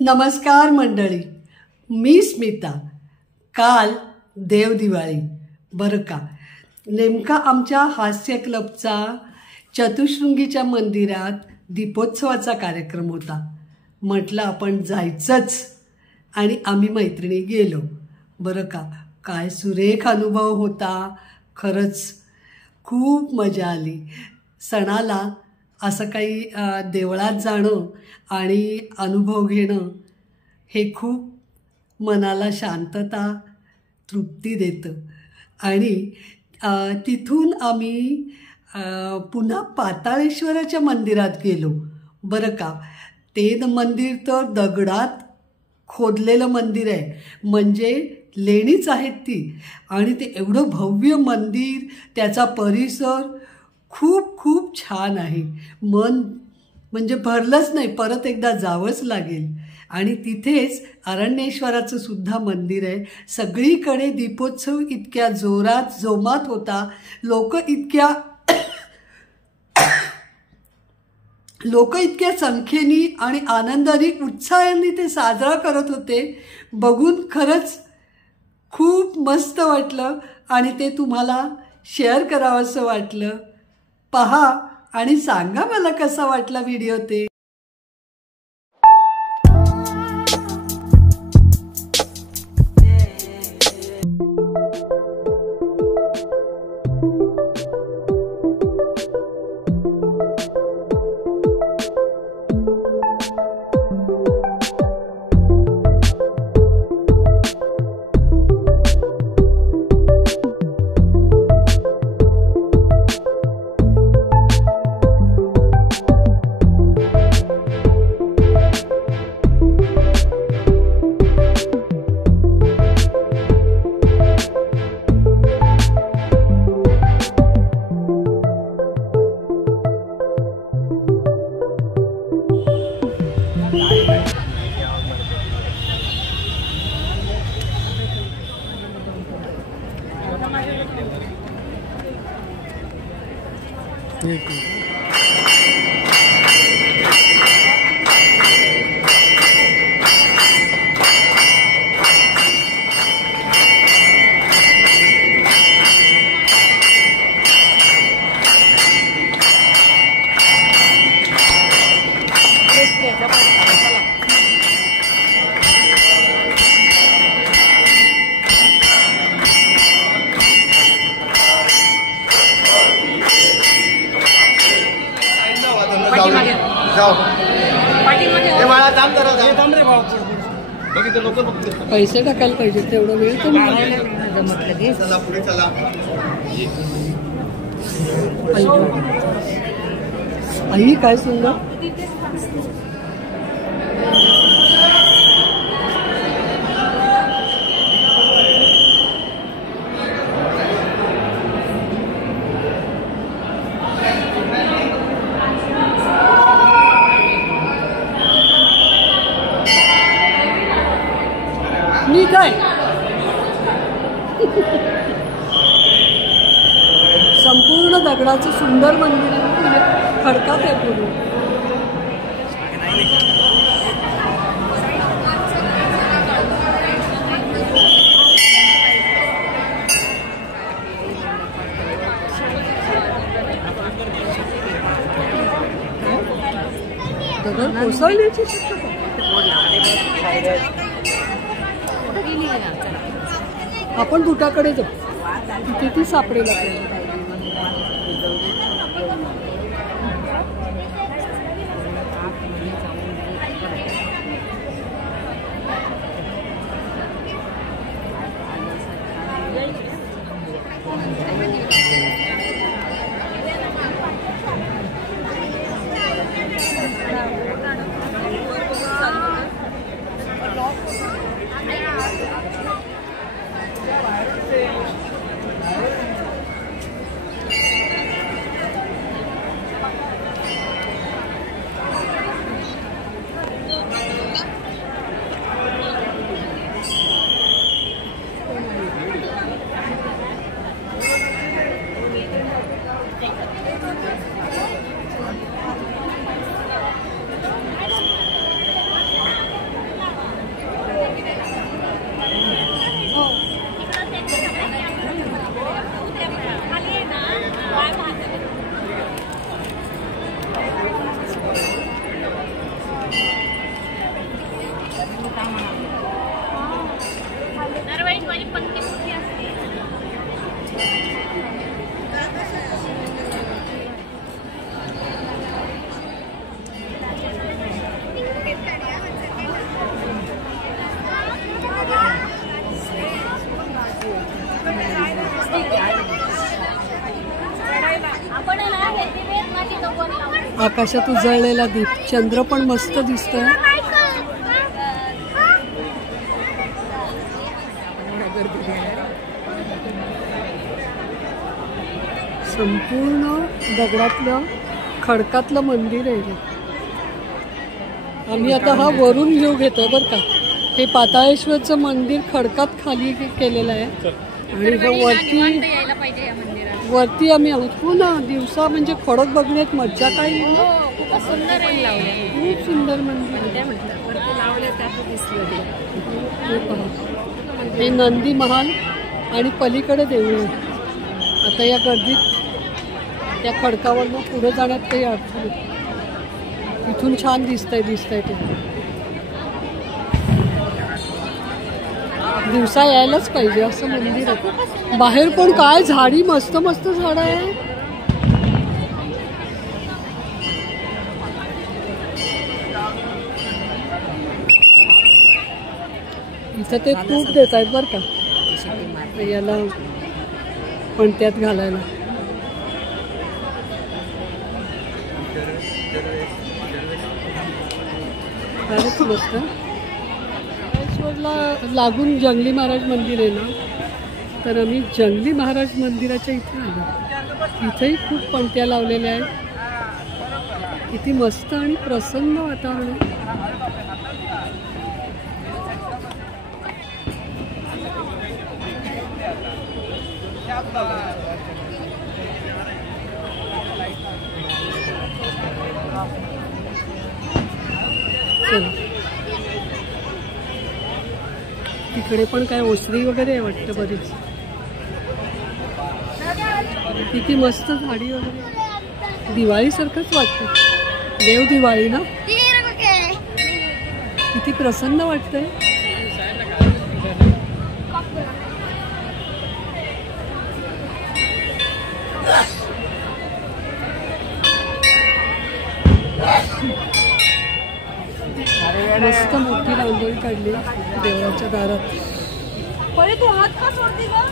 नमस्कार मंडळी, मी स्मिता. काल देवदिवाळी बरं का. नेमका आमच्या हास्य क्लबचा चतुश्रृंगीच्या मंदिरात दीपोत्सवाचा कार्यक्रम होता. म्हटलं आपण जायचंच आणि आम्ही मैत्रिणी गेलो. बरं का, काय सुरेख अनुभव होता. खरंच खूप मजा आली. सणाला असं काही देवळात जाणं आणि अनुभव घेणं हे खूप मनाला शांतता, तृप्ती देतं. आणि तिथून आम्ही पुन्हा पाताळेश्वराच्या मंदिरात गेलो. बरं का, ते मंदिर तर दगडात खोदलेलं मंदिर आहे, म्हणजे लेणीच आहेत ती. आणि ते एवढं भव्य मंदिर, त्याचा परिसर खूप खूप छान आहे. मन म्हणजे भरलंच नाही, परत एकदा जावंच लागेल. आणि तिथेच अरण्येश्वराचं सुद्धा मंदिर आहे. सगळीकडे दीपोत्सव इतक्या जोरात जोमात होता. लोक इतक्या संख्येने आणि आनंदाने उत्साहाने ते साजरा करत होते. बघून खरंच खूप मस्त वाटलं आणि ते तुम्हाला शेअर करावंसं वाटलं. पहा आणि सांगा मला कसा वाटला व्हिडिओ ते. पैसे टाकायला पाहिजे, तेवढं वेळ तर पुढे चला. आई काय सुंदर. मी काय संपूर्ण दगडाचं सुंदर मंदिर आहे. खडकात आहे पूर्ण. दगड कोसळण्याची शक्यता. आपण बुटाकडे जाऊ, तिथे सापडेल आपल्याला. आकाशात उजळलेला दीप, चंद्र पण मस्त दिसतोय. संपूर्ण दगडातलं खडकातलं मंदिर आहे. आम्ही आता हा वरून व्ह्यू घेतोय बरं का. हे पाताळेश्वरचं मंदिर खडकात खाली केलेलं आहे आणि वरती आम्ही आहोत. हो ना, दिवसा म्हणजे खडक बघण्यात मज्जा काही. खूप सुंदर मंदिर. हे नंदी महाल आणि पलीकडे देऊळ. आता या गर्दीत त्या खडकावरनं पुढे जाण्यात काही अर्थ नाही. इथून छान दिसतंय ते. दिवसा यायलाच पाहिजे असं मंदिर आहे. बाहेर पण काय झाडी, मस्त मस्त झाडं आहे. इथं ते तूप देत आहेत बरं का याला पणत्यात घालायला. फारच मस्त. लागून जंगली महाराज मंदिर आहे ना, तर आम्ही जंगली महाराज मंदिराच्या इथे आलो. इथेही खूप पणत्या लावलेल्या आहेत. किती मस्त आणि प्रसन्न वातावरण आहे. तिकडे पण काय ओसरी वगैरे आहे वाटतं बरीच. किती मस्त झाडी वगैरे, दिवाळी सारखंच वाटतं. देव दिवाळी ना, किती प्रसन्न वाटतंय. मस्त मोठी रांगोळी काढली देवळाच्या दारात. पहिले तू हात का सोडते का?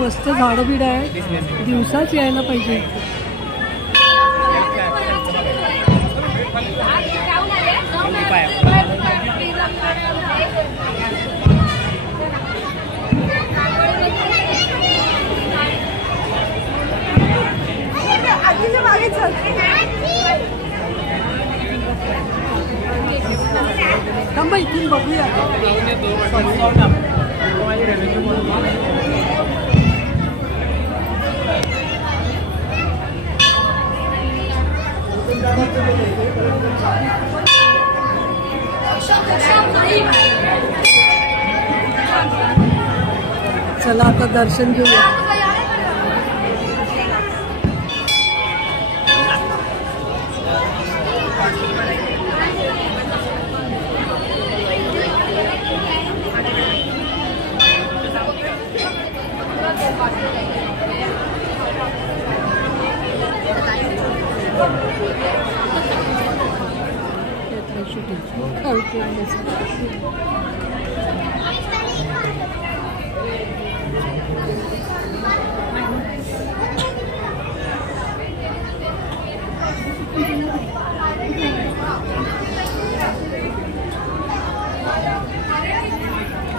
मस्त झाडं बिड आहे. दिवसाच यायला पाहिजे. थांबा, इथून बघूया. चला आता दर्शन घेऊया.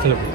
चलो